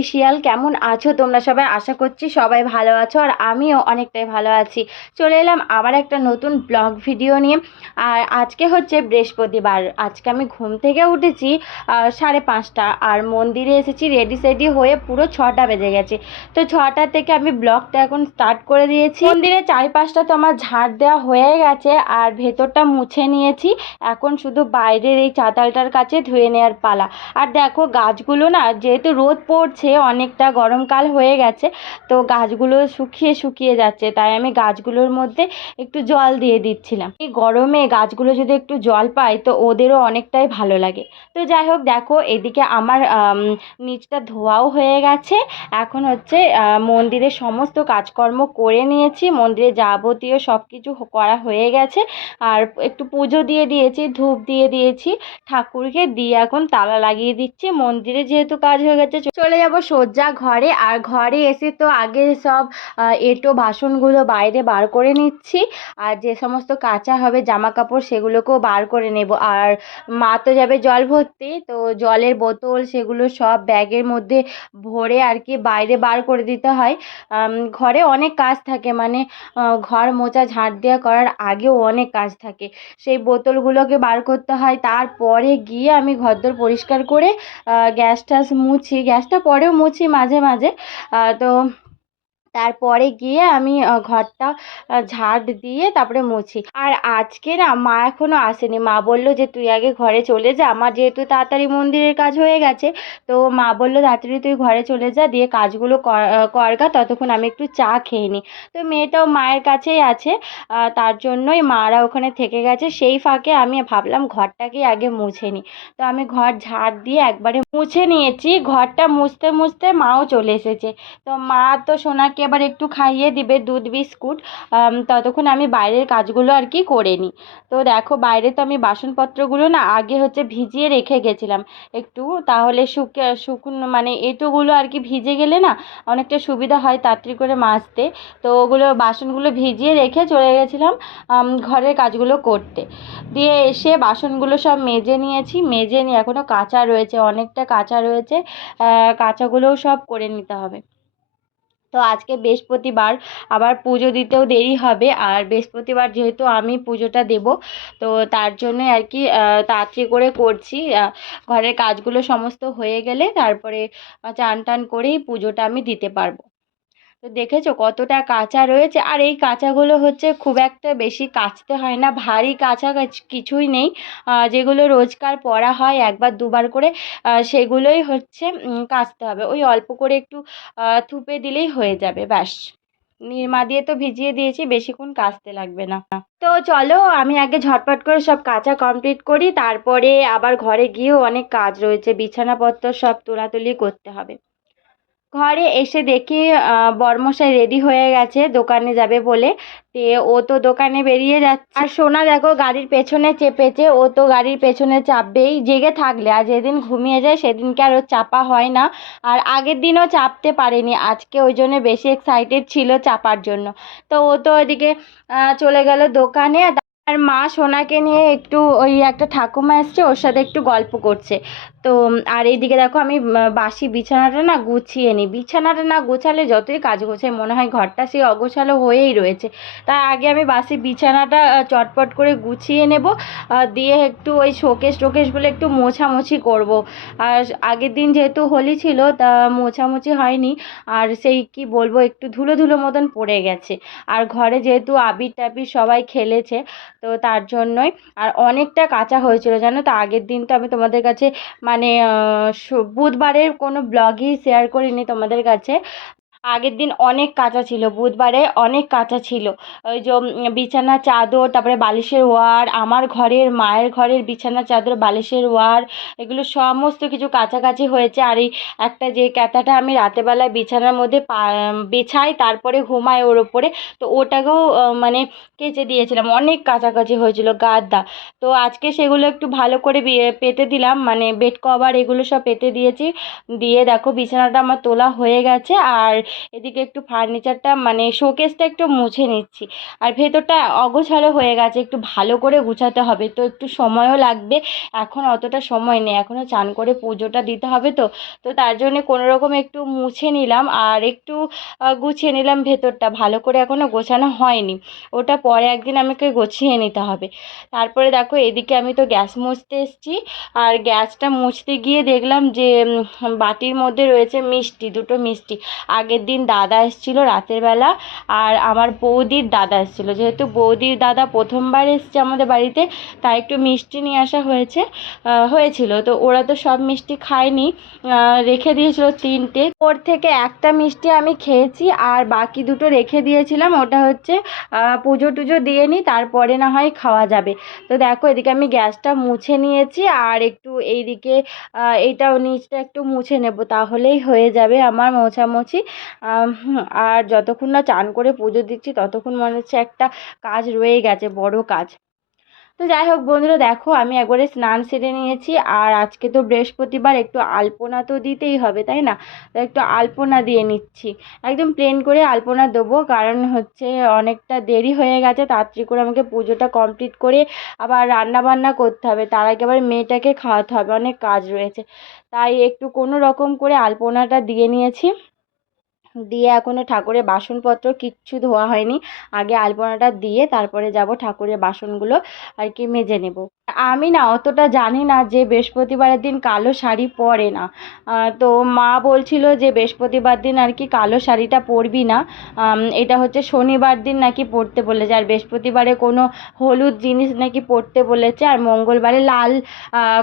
Official কেমন আছো? তোমরা সবাই আশা করছি সবাই ভালো আছো আর আমিও অনেকটাই ভালো আছি। চলে এলাম আবার একটা নতুন ব্লগ ভিডিও নিয়ে। আর আজকে হচ্ছে বৃহস্পতিবার। আজকে আমি ঘুম থেকে উঠেছি সাড়ে পাঁচটা। আর মন্দিরে এসেছি রেডি সেডি হয়ে পুরো ছটা বেজে গেছে। তো ছটা থেকে আমি ব্লগটা এখন স্টার্ট করে দিয়েছি। মন্দিরের চারিপাশটা তো আমার ঝাড় দেওয়া হয়ে গেছে আর ভেতরটা মুছে নিয়েছি। এখন শুধু বাইরের এই চাতালটার কাছে ধুয়ে নেওয়ার পালা। আর দেখো গাছগুলো না, যেহেতু রোদ পড়ছে অনেকটা গরমকাল হয়ে গেছে, তো গাছগুলো শুকিয়ে শুকিয়ে যাচ্ছে, তাই আমি গাছগুলোর মধ্যে একটু জল দিয়ে দিচ্ছিলাম। এই গরমে গাছগুলো যদি একটু জল পায়, তো ওদেরও অনেকটাই ভালো লাগে। তো যাই হোক, দেখো এদিকে আমার নিচটা ধোয়াও হয়ে গেছে। এখন হচ্ছে মন্দিরের সমস্ত কাজকর্ম করে নিয়েছি। মন্দিরে যাবতীয় সব কিছু করা হয়ে গেছে। আর একটু পুজো দিয়ে দিয়েছি, ধূপ দিয়ে দিয়েছি। ঠাকুরকে দিয়ে এখন তালা লাগিয়ে দিচ্ছি। মন্দিরে যেহেতু কাজ হয়ে গেছে, চলে যাব সজ্জা ঘরে। আর ঘরে এসে তো আগে সব এঁটো বাসনগুলো বাইরে বার করে নিচ্ছি। আর যে সমস্ত কাঁচা হবে জামা কাপড় সেগুলোকেও বার করে নেব। আর মা তো যাবে জল ভরতে, তো জলের বোতল সেগুলো সব ব্যাগের মধ্যে ভরে আর কি বাইরে বার করে দিতে হয়। ঘরে অনেক কাজ থাকে। মানে ঘর মোচা ঝাঁট দেওয়া করার আগেও অনেক কাজ থাকে। সেই বোতলগুলোকে বার করতে হয়। তারপরে গিয়ে আমি ঘরদোর পরিষ্কার করে গ্যাস ট্যাস মুছি। গ্যাসটা পরেও মুছি মাঝে মাঝে। তো তারপরে গিয়ে আমি ঘরটা ঝাড় দিয়ে তারপরে মুছি। আর আজকে না মা এখনও আসেনি। মা বলল যে তুই আগে ঘরে চলে যা। আমার যেহেতু তাড়াতাড়ি মন্দিরের কাজ হয়ে গেছে, তো মা বলল, তাড়াতাড়ি তুই ঘরে চলে যা, দিয়ে কাজগুলো করগা ততক্ষণ আমি একটু চা খেয়ে নিই তো মেয়েটাও মায়ের কাছেই আছে তার জন্যই মারা ওখানে থেকে গেছে। সেই ফাঁকে আমি ভাবলাম ঘরটাকেই আগে মুছে নিই তো আমি ঘর ঝাড় দিয়ে একবারে মুছে নিয়েছি। ঘরটা মুছতে মুছতে মাও চলে এসেছে। তো মা তো সোনাকে এবার একটু খাইয়ে দিবে দুধ, বিস্কুট ততক্ষণ আমি বাইরের কাজগুলো আর কি করে নিই। তো দেখো বাইরে তো আমি বাসনপত্রগুলো না আগে হচ্ছে ভিজিয়ে রেখে গেছিলাম। একটু তাহলে শুকে, শুকনো মানে এঁটোগুলো আর কি ভিজে গেলে না অনেকটা সুবিধা হয় তাড়াতাড়ি করে মাজতে। তো ওগুলো বাসনগুলো ভিজিয়ে রেখে চলে গেছিলাম ঘরের কাজগুলো করতে। দিয়ে এসে বাসনগুলো সব মেজে নিয়েছি, মেজে নিয়ে এখনও কাঁচা রয়েছে, অনেকটা কাঁচা রয়েছে কাঁচাগুলোও সব করে নিতে হবে। তো আজকে বৃহস্পতিবার আবার পুজো দিতেও দেরি হবে। আর বৃহস্পতিবার যেহেতু আমি পুজোটা দেব, তো তার জন্যই আর কি তাড়াতাড়ি করে করছি। ঘরের কাজগুলো সমস্ত হয়ে গেলে তারপরে চান টান করেই পুজোটা আমি দিতে পারব। তো দেখেছ কতটা কাঁচা রয়েছে? আর এই কাঁচাগুলো হচ্ছে খুব একটা বেশি কাচতে হয় না, ভারী কাঁচা কিছুই নেই। যেগুলো রোজকার পরা হয় একবার দুবার করে সেগুলোই হচ্ছে কাচতে হবে। ওই অল্প করে একটু থুপে দিলেই হয়ে যাবে, ব্যাস। নিরমা দিয়ে তো ভিজিয়ে দিয়েছি, বেশিক্ষণ কাচতে লাগবে না। তো চলো, আমি আগে ঝটপট করে সব কাঁচা কমপ্লিট করি, তারপরে আবার ঘরে গিয়েও অনেক কাজ রয়েছে, বিছানাপত্র সব তোলাতুলি করতে হবে। ঘরে এসে দেখি বরমশাই রেডি হয়ে গেছে, দোকানে যাবে বলে। তে ও তো দোকানে বেরিয়ে যাচ্ছে। আর সোনা দেখো গাড়ির পেছনে চেপেছে, ও তো গাড়ির পেছনে চাপবেই, জেগে থাকলে। আর যেদিন ঘুমিয়ে যায়, সেদিনকে আর ওর চাপা হয় না। আর আগের দিনও চাপতে পারেনি, আজকে ওই জন্য বেশি এক্সাইটেড ছিল চাপার জন্য। তো ও তো ওইদিকে চলে গেল দোকানে। আর মা সোনাকে নিয়ে একটু ওই একটা ঠাকুমা এসছে, ওর সাথে একটু গল্প করছে। তো, আর এইদিকে দেখো আমি বাসি বিছানাটা না গুছিয়ে নিই। বিছানাটা না গোছালে যতই কাজ গোছাই, মনে হয় ঘরটা সেই অগোছালো হয়েই রয়েছে। তাই আগে আমি বাসি বিছানাটা চটপট করে গুছিয়ে নেব দিয়ে একটু ওই শোকেস টোকেসগুলো একটু মোছামুছি করব। আর আগের দিন যেহেতু হোলি ছিল, তা মোছামুছি হয়নি। আর সেই কি বলব, একটু ধুলো ধুলো মতন পড়ে গেছে। আর ঘরে যেহেতু আবির টাবির সবাই খেলেছে, তো তার জন্যই। আর অনেকটা কাঁচা হয়েছিল, জানো তো? আগের দিন তো আমি তোমাদের কাছে মানে বুধবারের কোনো ব্লগই শেয়ার করিনি তোমাদের কাছে। আগের দিন অনেক কাঁচা ছিল বুধবারে অনেক কাঁচা ছিল। ওই যে উম, বিছানা চাদর তারপরে বালিশের ওয়ার আমার ঘরের মায়ের ঘরের বিছানা চাদর বালিশের ওয়ার এগুলো সমস্ত কিছু কাছাকাছি হয়েছে। আর এই একটা যে ক্যাথাটা আমি রাতেরবেলায় বিছানার মধ্যে পা বিছাই তারপরে ঘুমাই ওর ওপরে তো ওটাকেও মানে কেচে দিয়েছিলাম। অনেক কাছাকাছি হয়েছিল গাদা তো আজকে সেগুলো একটু ভালো করে পেতে দিলাম মানে বেড কভার এগুলো সব পেতে দিয়েছি। দিয়ে দেখো বিছানাটা আমার তোলা হয়ে গেছে। আর এদিকে একটু ফার্নিচারটা মানে শোকেসটা একটু মুছে নিচ্ছি। আর ভেতরটা অগোছালো হয়ে গেছে, একটু ভালো করে গুছাতে হবে। তো একটু সময়ও লাগবে, এখন অতটা সময় নেই। এখনও চান করে পুজোটা দিতে হবে তো। তো তার জন্যে কোনো রকম একটু মুছে নিলাম আর একটু গুছিয়ে নিলাম ভেতরটা। ভালো করে এখনও গোছানো হয়নি। ওটা পরে একদিন আমাকে গুছিয়ে নিতে হবে। তারপরে দেখো, এদিকে আমি তো গ্যাস মুছতে এসেছি। আর গ্যাসটা মুছতে গিয়ে দেখলাম যে বাটির মধ্যে রয়েছে মিষ্টি, দুটো মিষ্টি। আগের দিন দাদা এসেছিল রাতের বেলা আর আমার বৌদির দাদা এসেছিল। যেহেতু বৌদির দাদা প্রথমবার এসছে আমাদের বাড়িতে, তাই একটু মিষ্টি নিয়ে আসা হয়েছে হয়েছিল। তো ওরা তো সব মিষ্টি খায়নি রেখে দিয়েছিল তিনটে। ওর থেকে একটা মিষ্টি আমি খেয়েছি আর বাকি দুটো রেখে দিয়েছিলাম। ওটা হচ্ছে পুজো টুজো দিয়ে নিই তারপরে না হয় খাওয়া যাবে। তো দেখো, এদিকে আমি গ্যাসটা মুছে নিয়েছি আর একটু এইদিকে এইটাও নিচটা একটু মুছে নেব, তাহলেই হয়ে যাবে আমার মোছামুছি। আর যতক্ষণ না চান করে পুজো দিচ্ছি, ততক্ষণ মনে হচ্ছে একটা কাজ রয়ে গেছে, বড় কাজ। তো যাই হোক বন্ধুরা, দেখো আমি একবারে স্নান সেরে নিয়েছি, আর আজকে তো বৃহস্পতিবার, একটু আলপনা তো দিতেই হবে, তাই না? তো একটু আলপনা দিয়ে নিচ্ছি। একদম প্লেন করে আলপনা দেবো, কারণ হচ্ছে অনেকটা দেরি হয়ে গেছে, তাড়াতাড়ি করে আমাকে পুজোটা কমপ্লিট করে আবার রান্না বান্না করতে হবে। তার আগে আবার মেয়েটাকে খাওয়াতে হবে, অনেক কাজ রয়েছে। তাই একটু কোনো রকম করে আলপনাটা দিয়ে নিয়েছি। দিয়ে এখনও ঠাকুরের বাসনপত্র কিচ্ছু ধোয়া হয়নি। আগে আলপনাটা দিয়ে তারপরে যাব ঠাকুরের বাসনগুলো আর কি মেজে নেব। আমি না অতটা জানি না যে বৃহস্পতিবারের দিন কালো শাড়ি পরে না। তো মা বলছিল যে বৃহস্পতিবার দিন আর কি কালো শাড়িটা পরবি না। এটা হচ্ছে শনিবার দিন নাকি পরতে বলেছে। আর বৃহস্পতিবারে কোনো হলুদ জিনিস নাকি পরতে বলেছে। আর মঙ্গলবারে লাল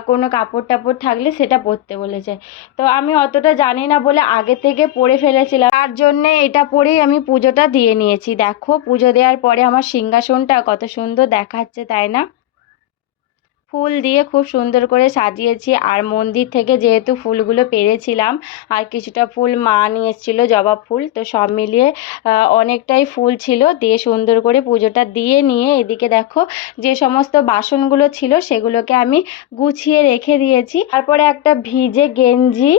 কোনো কাপড় টাপড় থাকলে সেটা পরতে বলেছে। তো আমি অতটা জানি না বলে আগে থেকে পরে ফেলেছিলাম। তার জন্যে এটা পরেই আমি পুজোটা দিয়ে নিয়েছি। দেখো, পুজো দেওয়ার পরে আমার সিংহাসনটা কত সুন্দর দেখাচ্ছে, তাই না? ফুল দিয়ে খুব সুন্দর করে সাজিয়েছি। আর মন্দির থেকে যেহেতু ফুলগুলো পেরেছিলাম, আর কিছুটা ফুল মা নিয়ে এসেছিল, জবা ফুল, তো সব মিলিয়ে অনেকটাই ফুল ছিল। দিয়ে সুন্দর করে পুজোটা দিয়ে নিয়ে এদিকে দেখো, যে সমস্ত বাসনগুলো ছিল সেগুলোকে আমি গুছিয়ে রেখে দিয়েছি। তারপরে একটা ভিজে গেঞ্জি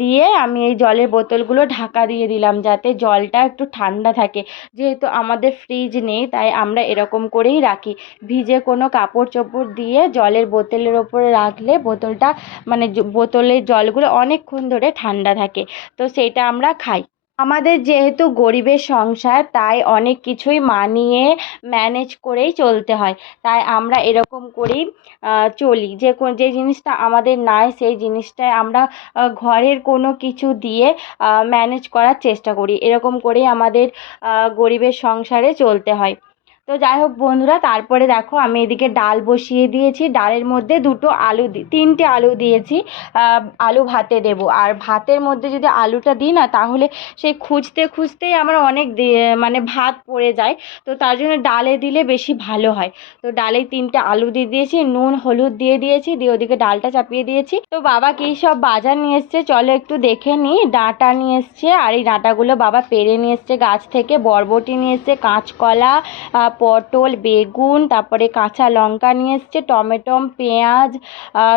দিয়ে আমি এই জলের বোতলগুলো ঢাকা দিয়ে দিলাম যাতে জলটা একটু ঠান্ডা থাকে। যেহেতু আমাদের ফ্রিজ নেই, তাই আমরা এরকম করেই রাখি। ভিজে কোনো কাপড় চোপড় দিয়ে জলের বোতলের ওপরে রাখলে বোতলটা মানে বোতলের জলগুলো অনেকক্ষণ ধরে ঠান্ডা থাকে। তো সেটা আমরা খাই। আমাদের যেহেতু গরিবের সংসার, তাই অনেক কিছুই মানিয়ে ম্যানেজ করেই চলতে হয়। তাই আমরা এরকম করেই চলি। যে যে জিনিসটা আমাদের নাই, সেই জিনিসটায় আমরা ঘরের কোনো কিছু দিয়ে ম্যানেজ করার চেষ্টা করি। এরকম করেই আমাদের গরিবের সংসারে চলতে হয়। তো যাই হোক বন্ধুরা, তারপরে দেখো আমি এদিকে ডাল বসিয়ে দিয়েছি। ডালের মধ্যে দুটো আলু তিনটে আলু দিয়েছি। আলু ভাতে দেবো। আর ভাতের মধ্যে যদি আলুটা দিই না, তাহলে সেই খুঁজতে খুঁজতেই আমার অনেক মানে ভাত পড়ে যায়। তো তার জন্য ডালে দিলে বেশি ভালো হয়। তো ডালে তিনটে আলু দিয়ে দিয়েছি, নুন, হলুদ দিয়ে দিয়েছি, দিয়ে ওদিকে ডালটা চাপিয়ে দিয়েছি। তো বাবা কী সব বাজার নিয়ে এসছে, চলো একটু দেখে নিই। ডাঁটা নিয়ে এসছে, আর এই ডাঁটাগুলো বাবা পেরে নিয়ে এসছে গাছ থেকে। বরবটি নিয়ে এসছে, কাঁচকলা পটল, বেগুন, তারপরে কাঁচা লঙ্কা নিয়ে এসছে, টমেটো, পেঁয়াজ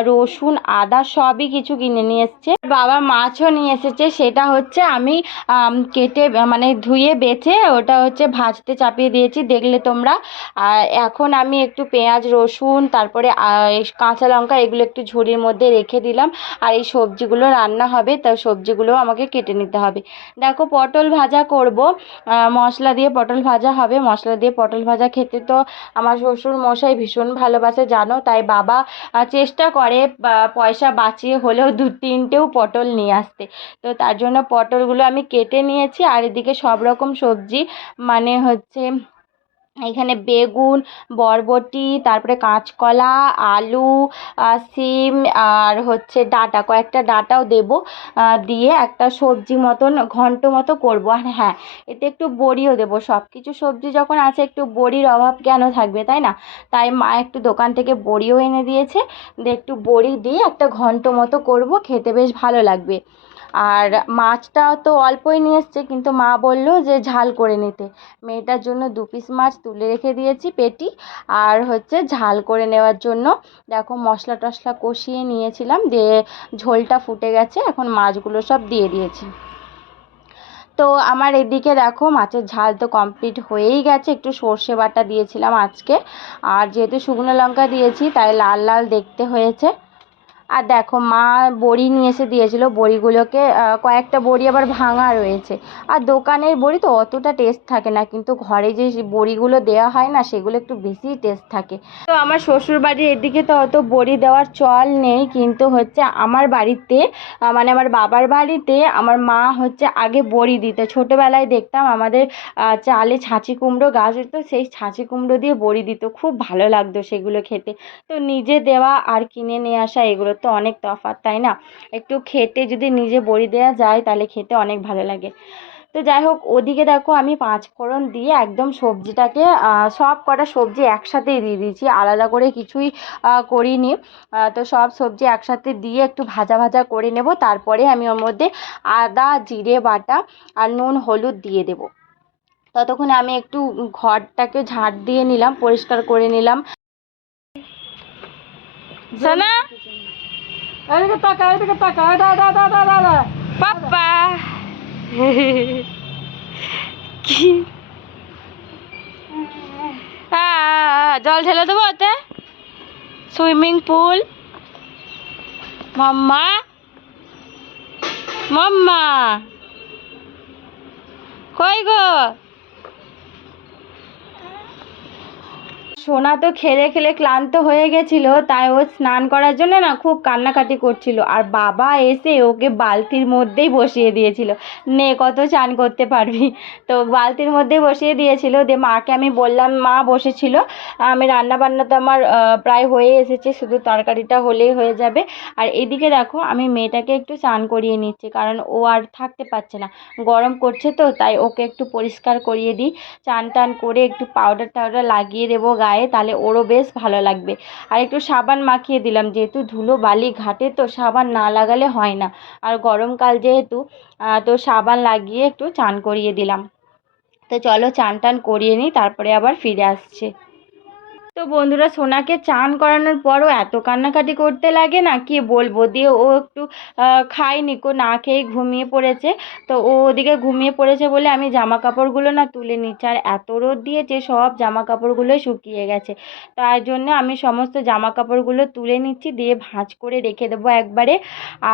রসুন, আদা সবই কিছু কিনে নিয়ে এসছে। বাবা মাছও নিয়ে এসেছে, সেটা হচ্ছে আমি কেটে মানে ধুয়ে বেছে ওটা হচ্ছে ভাজতে চাপিয়ে দিয়েছি, দেখলে তোমরা। এখন আমি একটু পেঁয়াজ, রসুন, তারপরে কাঁচা লঙ্কা, এগুলো একটু ঝুড়ির মধ্যে রেখে দিলাম। আর এই সবজিগুলো রান্না হবে, তা সবজিগুলো আমাকে কেটে নিতে হবে। দেখো, পটল ভাজা করব। মশলা দিয়ে পটল ভাজা হবে, মশলা দিয়ে পটল ভাজা খেতে তো আমার শ্বশুর মশাই ভীষণ ভালোবাসে, জানো? তাই বাবা চেষ্টা করে পয়সা বাঁচিয়ে হলেও দু তিনটেও পটল নিয়ে আসতে। তো তার জন্য পটলগুলো আমি কেটে নিয়েছি, আর এদিকে সব রকম সবজি মানে হচ্ছে এখানে বেগুন, বরবটি, তারপরে কাঁচকলা, আলু সিম আর হচ্ছে ডাঁটা। কয়েকটা ডাঁটাও দেবো দিয়ে একটা সবজি মতন, ঘন্ট মতো করব। আর হ্যাঁ এতে একটু বড়িও দেবো। সব কিছু সবজি যখন আছে, একটু বড়ির অভাব কেন থাকবে, তাই না? তাই মা একটু দোকান থেকে বড়িও এনে দিয়েছে। দিয়ে একটু বড়ি দিয়ে একটা ঘন্ট মতো করব, খেতে বেশ ভালো লাগবে। আর মাছটা তো অল্পই নিয়ে এসছে, কিন্তু মা বলল যে ঝাল করে নিতে। মেয়েটার জন্য দু পিস মাছ তুলে রেখে দিয়েছি পেটি, আর হচ্ছে ঝাল করে নেওয়ার জন্য দেখো মশলা টশলা কষিয়ে নিয়েছিলাম, দিয়ে ঝোলটা ফুটে গেছে, এখন মাছগুলো সব দিয়ে দিয়েছি। তো আমার এদিকে দেখো মাছের ঝাল তো কমপ্লিট হয়েই গেছে, একটু সর্ষে বাটা দিয়েছিলাম আজকে, আর যেহেতু শুকনো লঙ্কা দিয়েছি, তাই লাল লাল দেখতে হয়েছে। আর দেখো মা বড়ি নিয়ে এসে দিয়েছিলো বড়িগুলোকে কয়েকটা বড়ি আবার ভাঙা রয়েছে। আর দোকানের বড়ি তো অতটা টেস্ট থাকে না, কিন্তু ঘরে যে বড়িগুলো দেওয়া হয় না, সেগুলো একটু বেশি টেস্ট থাকে। তো আমার শ্বশুর বাড়ির এদিকে তো অত বড়ি দেওয়ার চল নেই, কিন্তু হচ্ছে আমার বাড়িতে মানে আমার বাবার বাড়িতে আমার মা হচ্ছে আগে বড়ি দিত। ছোটোবেলায় দেখতাম আমাদের চালে ছাঁচি কুমড়ো গাছ হতো, সেই ছাঁচি কুমড়ো দিয়ে বড়ি দিত। খুব ভালো লাগতো সেগুলো খেতে। তো নিজে দেওয়া আর কিনে নিয়ে আসা এগুলো তো অনেক তফাৎ, তাই না? একটু খেতে যদি নিজে বড়ি দেওয়া যায়, তাহলে খেতে অনেক ভালো লাগে। তো যাই হোক, ওদিকে দেখো আমি পাঁচ ফোড়ন দিয়ে একদম সবজিটাকে সব কটা সবজি একসাথেই দিয়ে দিয়েছি। আলাদা করে কিছুই করিনি। তো সব সবজি একসাথে দিয়ে একটু ভাজা ভাজা করে নেব। তারপরে আমি ওর মধ্যে আদা, জিরে বাটা আর নুন, হলুদ দিয়ে দেবো। ততক্ষণে আমি একটু ঘরটাকে ঝাঁট দিয়ে নিলাম, পরিষ্কার করে নিলাম। সোনা! এদিকে তাকা এদিকে তাকা দা দা দা দা দা পাপ্পা। কি? জল ঢেলে দেবো ওতে? Swimming pool. মাম্মা। মাম্মা। কই গো? সোনা তো খেলে খেলে ক্লান্ত হয়ে গেছিল, তাই ও স্নান করার জন্য না খুব কান্নাকাটি করছিল। আর বাবা এসে ওকে বালতির মধ্যেই বসিয়ে দিয়েছিল। নে, কত চান করতে পারবি? তো বালতির মধ্যেই বসিয়ে দিয়েছিল। দিয়ে মাকে আমি বললাম, মা বসেছিল। আমি রান্না বান্না তো আমার প্রায় হয়ে এসেছে। শুধু তরকারিটা হলেই হয়ে যাবে। আর এদিকে দেখো, আমি মেয়েটাকে একটু চান করিয়ে নিচ্ছি। কারণ ও আর থাকতে পারছে না। গরম করছে তো, তাই ওকে একটু পরিষ্কার করিয়ে দিই। চান টান করে একটু পাউডার টাউডার লাগিয়ে দেবো গায়ে তাহলে ওরও বেশ ভালো লাগবে। আর একটু সাবান মাখিয়ে দিলাম, যেহেতু ধুলো বালি ঘাটে, তো সাবান না লাগালে হয় না। আর গরমকাল যেহেতু তো সাবান লাগিয়ে একটু চান করিয়ে দিলাম। তো চলো চান টান করিয়ে নিই, তারপরে আবার ফিরে আসছে। তো বন্ধুরা সোনাকে চান করানোর পরও এত কান্নাকাটি করতে লাগে না? কি বলব? দিয়ে ও একটু খায়নি। কো, না খেয়ে ঘুমিয়ে পড়েছে। তো ও ওদিকে ঘুমিয়ে পড়েছে বলে আমি জামা কাপড়গুলো না তুলে নিচ্ছি। আর এত রোদ দিয়েছে, সব জামা কাপড়গুলোই শুকিয়ে গেছে। তার জন্য আমি সমস্ত জামা কাপড়গুলো তুলে নিচ্ছি। দিয়ে ভাঁজ করে রেখে দেবো একবারে।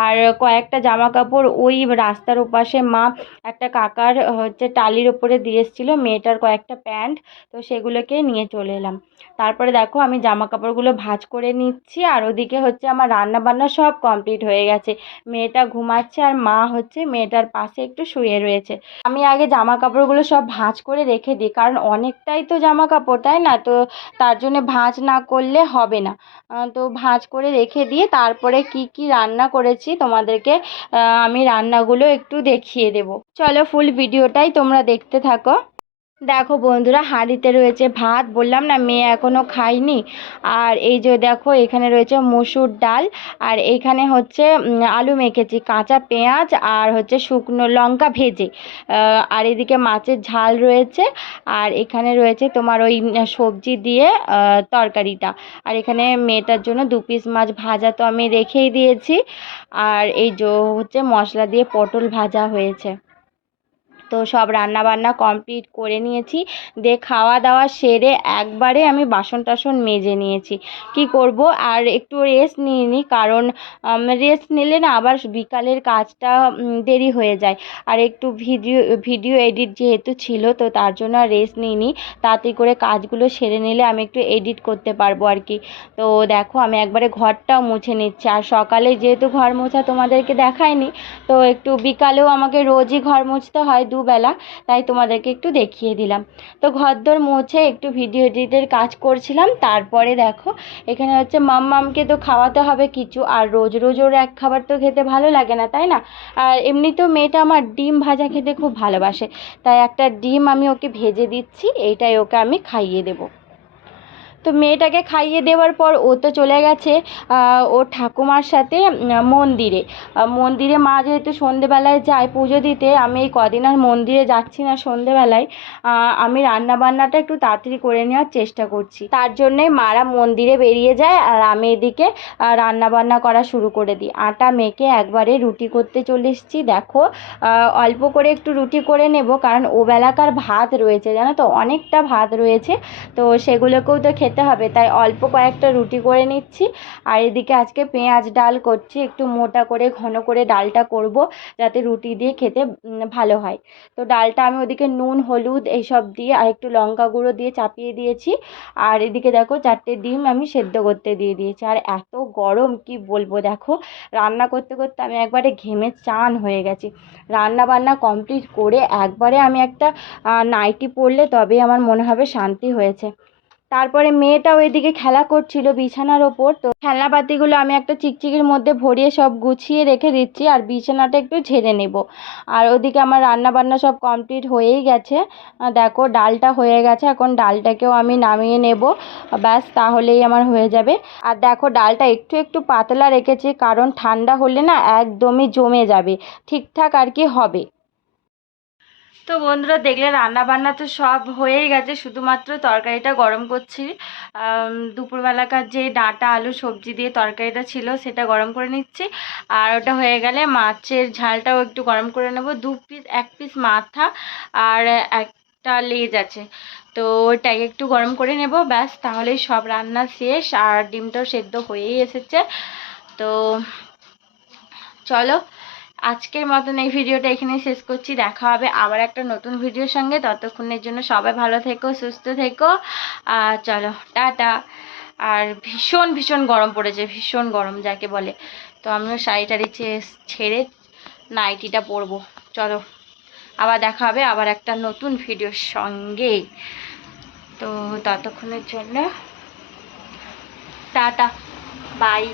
আর কয়েকটা জামা কাপড় ওই রাস্তার ওপাশে মা একটা কাকার, হচ্ছে টালির ওপরে দিয়ে এসেছিল, মেয়েটার কয়েকটা প্যান্ট। তো সেগুলোকে নিয়ে চলে এলাম। তারপরে দেখো আমি জামা কাপড়গুলো ভাঁজ করে নিচ্ছি, আর ওদিকে হচ্ছে আমার রান্না বান্না সব কমপ্লিট হয়ে গেছে। মেয়েটা ঘুমাচ্ছে আর মা হচ্ছে মেয়েটার পাশে একটু শুয়ে রয়েছে। আমি আগে জামা কাপড়গুলো সব ভাঁজ করে রেখে দিই, কারণ অনেকটাই তো জামা কাপড় তাই না? তো তার জন্য ভাঁজ না করলে হবে না। তো ভাঁজ করে রেখে দিয়ে তারপরে কি কি রান্না করেছি তোমাদেরকে আমি রান্নাগুলো একটু দেখিয়ে দেবো। চলো ফুল ভিডিওটাই তোমরা দেখতে থাকো। দেখো বন্ধুরা, হাঁড়িতে রয়েছে ভাত, বললাম না মেয়ে এখনও খায়নি। আর এই যে দেখো, এখানে রয়েছে মসুর ডাল, আর এখানে হচ্ছে আলু মেখেছি, কাঁচা পেঁয়াজ আর হচ্ছে শুকনো লঙ্কা ভেজে। আর এদিকে মাছের ঝাল রয়েছে, আর এখানে রয়েছে তোমার ওই সবজি দিয়ে তরকারিটা। আর এখানে মেয়েটার জন্য দু পিস মাছ ভাজা তো আমি রেখেই দিয়েছি। আর এই যে হচ্ছে মশলা দিয়ে পটল ভাজা হয়েছে। তো সব রান্না বান্না কমপ্লিট করে নিয়েছি। দিয়ে খাওয়া দাওয়া সেরে একবারে আমি বাসন টাসন মেজে নিয়েছি। কি করব? আর একটু রেস্ট নিয়ে নিই কারণ রেস্ট নিলে না আবার বিকালের কাজটা দেরি হয়ে যায়। আর একটু ভিডিও ভিডিও এডিট যেহেতু ছিল, তো তার জন্য আর রেস্ট নিইনি তাড়াতাড়ি করে কাজগুলো সেরে নিলে আমি একটু এডিট করতে পারব আর কি। তো দেখো, আমি একবারে ঘরটাও মুছে নিচ্ছি। আর সকালে যেহেতু ঘর মোছা তোমাদেরকে দেখাইনি, তো একটু বিকালেও আমাকে রোজই ঘর মুছতে হয় দুবেলা, তাই তোমাদেরকে একটু দেখিয়ে দিলাম। তো ঘরদোর মুছে একটু ভিডিও এডিটের কাজ করছিলাম, তারপরে দেখো, এখানে হচ্ছে মাম্মামকে তো খাওয়াতে হবে কিছু, আর রোজ রোজ ওর এক খাবার তো খেতে ভালো লাগে না, তাই না? আর এমনিতেও মেয়েটা আমার ডিম ভাজা খেতে খুব ভালোবাসে, তাই একটা ডিম আমি ওকে ভেজে দিচ্ছি, এইটাই ওকে আমি খাইয়ে দেবো। তো মেয়েটাকে খাইয়ে দেওয়ার পর ও তো চলে গেছে ওর ঠাকুমার সাথে মন্দিরে। মন্দিরে মা যেহেতু সন্ধেবেলায় যায় পুজো দিতে, আমি এই কদিন আর মন্দিরে যাচ্ছি না সন্ধেবেলায় আমি রান্না বান্নাটা একটু তাড়াতাড়ি করে নেওয়ার চেষ্টা করছি। তার জন্যই মারা মন্দিরে বেরিয়ে যায় আর আমি এদিকে রান্না বান্না করা শুরু করে দিই। আটা মেখে একবারে রুটি করতে চলে এসেছি, দেখো অল্প করে একটু রুটি করে নেব, কারণ ও বেলাকার ভাত রয়েছে, জানো তো? অনেকটা ভাত রয়েছে, তো সেগুলোকেও তো খেতে হবে, তাই অল্প কয়েকটা রুটি করে নিচ্ছি। আর এদিকে আজকে পেঁয়াজ ডাল করছি, একটু মোটা করে, ঘন করে ডালটা করব, যাতে রুটি দিয়ে খেতে ভালো হয়। তো ডালটা আমি ওদিকে নুন, হলুদ এইসব দিয়ে আর একটু লঙ্কা গুঁড়ো দিয়ে চাপিয়ে দিয়েছি। আর এদিকে দেখো চারটে ডিম আমি সেদ্ধ করতে দিয়ে দিয়েছি। আর এত গরম, কি বলব দেখো, রান্না করতে করতে আমি একবারে ঘেমে চান হয়ে গেছি। রান্না বান্না কমপ্লিট করে একবারে আমি একটা নাইটি পরলে তবেই আমার মনে হবে শান্তি হয়েছে। তারপরে মেয়েটাও এদিকে খেলা করছিল বিছানার ওপর। তো খেলনাপাতিগুলো আমি একটা চিকচিকির মধ্যে ভরিয়ে সব গুছিয়ে রেখে দিচ্ছি আর বিছানাটা একটু ঝেড়ে নেব। আর ওদিকে আমার রান্না বান্না সব কমপ্লিট হয়েই গেছে। দেখো ডালটা হয়ে গেছে, এখন ডালটাকেও আমি নামিয়ে নেব। ব্যাস, তাহলেই আমার হয়ে যাবে। আর দেখো ডালটা একটু একটু পাতলা রেখেছি, কারণ ঠান্ডা হলে না একদমই জমে যাবে। ঠিকঠাক আর কি হবে। তো বন্ধুরা দেখলে রান্না বান্না তো সব হয়েই গেছে, শুধুমাত্র তরকারিটা গরম করছি। দুপুরবেলাকার যে ডাঁটা, আলু, সবজি দিয়ে তরকারিটা ছিল সেটা গরম করে নিচ্ছি। আর ওটা হয়ে গেলে মাছের ঝালটাও একটু গরম করে নেব। দু পিস এক পিস মাথা আর একটা লেজ আছে। তো ওইটাই একটু গরম করে নেব, ব্যাস তাহলেই সব রান্না শেষ। আর ডিমটাও সেদ্ধ হয়েই এসেছে। তো চলো আজকের মতন এই ভিডিওটা এখানেই শেষ করছি। দেখা হবে আবার একটা নতুন ভিডিওর সঙ্গে। ততক্ষণের জন্য সবাই ভালো থেকো, সুস্থ থেকো। আর চলো, টাটা। আর ভীষণ ভীষণ গরম পড়েছে, ভীষণ গরম যাকে বলে। তো আমিও শাড়ি টাড়ি ছে- ছেড়ে নাইটিটা পরবো। চলো, আবার দেখা হবে আবার একটা নতুন ভিডিওর সঙ্গে। তো ততক্ষণের জন্য টাটা, বাই।